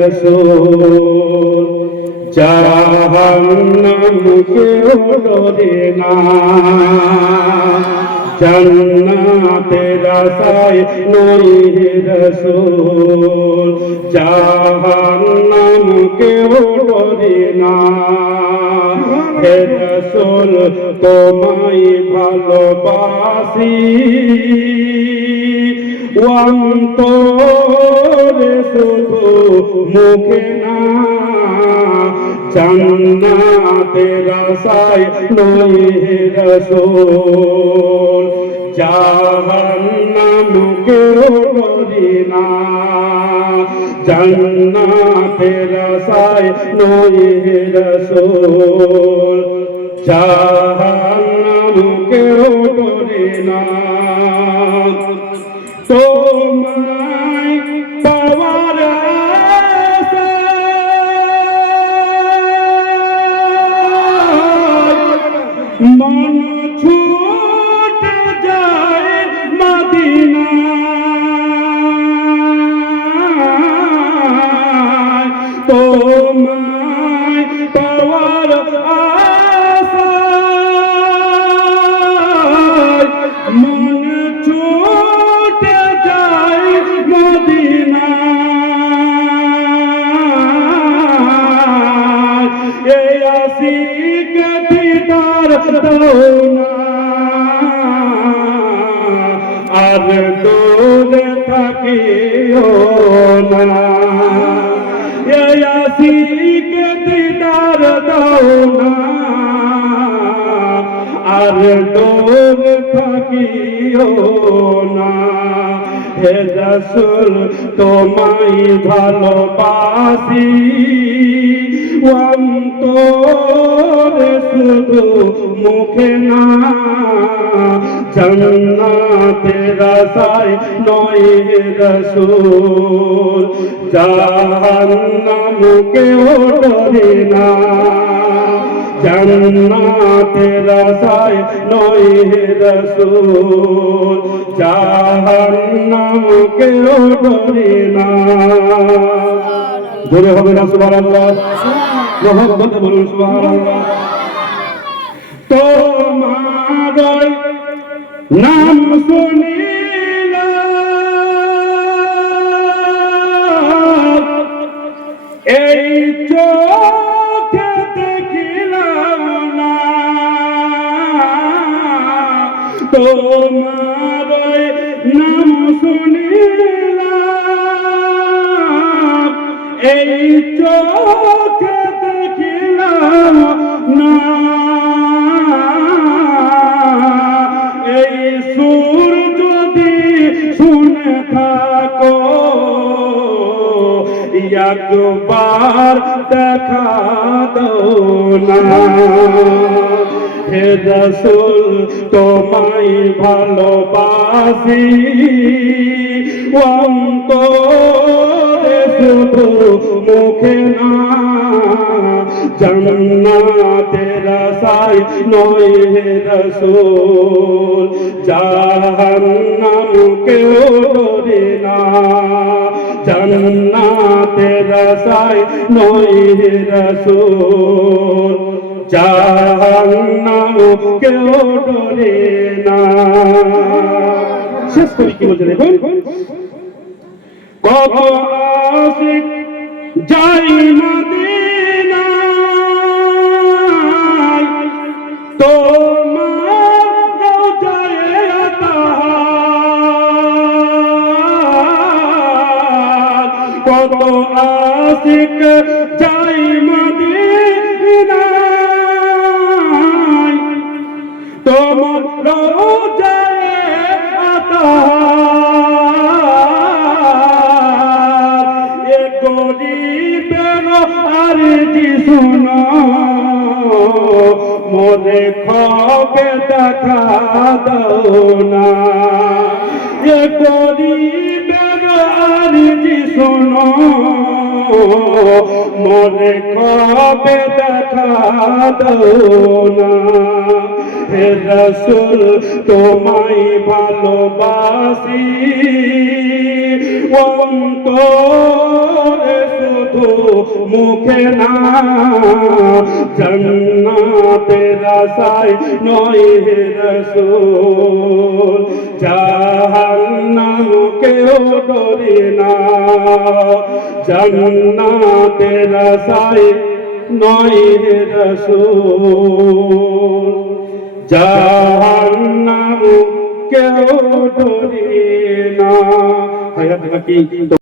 রসূল জাহান্নাম কেউ ডরে না, জান্নাতের আশায় নয় হে রসূল জাহান্নাম কেউ ডরে না। হে রসূল তোমায় ভালোবাসি অন্তরে শুধু মুখে না, জান্নাতের আশায় নয় হে রসূল জাহান্নাম কেউ ডরে না, জান্নাতের আশায় নয় হে রসূল জাহান্নাম কেউ ডরে না। তোমায় পাওয়ার আশায় মন ছুটে যায় মদিনায়, তোমায় পাওয়ার আশায় মন ছুটে যায় মদিনায়। এই আশিক দিদার দাও না, আর দূরে থাকিও না। এই আশিক দিদার দাও না, আর দূরে থাকিও না। হে রসূল তোমায় ভালোবাসি অন্তরে শুধু মুখে না, জান্নাতের আশায় নয় হে রসূল জাহান্নাম কেউ ডরে না, জান্নাতের আশায় নয় হে রসূল জাহান্নাম কেউ ডরে না। জোরে হবে না সুবহানাল্লাহ, মহব্বতে বলুন সুবহানাল্লাহ। তোমার নাম শুনিলাম এই চোখে দেখিলাম না, তোমার নাম শুনিলাম এই চোখে দেখিলাম না। এই সুর যদি শুনে থাকো একবার দেখা দাও না। হে রসূল তোমায় ভালোবাসি অন্তরে শুধু মুখে না, জান্নাতের আশায় নয় হে রসূল জাহান্নাম কেউ ডরে না, জান্নাতের আশায় নয় হে রসূল জাহান্নাম কেউ ডরে না। শেষ করি কি বলছে দেখুন, কত আশিক যাই মদিনায় তোমার রওজায়ে আতাহার, কত আশিক যাই মদিনায় তোমার রওজায়ে আতাহার। এ গরিবের আরজি শুনো মোরে খবে দেখা দাও না। এ গরিবের আরজি শুনো মোরে খবে দেখা দাও না। হে রাসূল তোমায় ভালোবাসি অন্তরে শুধু মুখে না জান্নাতের আশায় নয় হে রাসূল জাহান্নাম কেউ ডরে না জান্নাতের আশায় নয় হে রাসূল জাহান্নাম কেউ ডরে না। হায়াত বাকি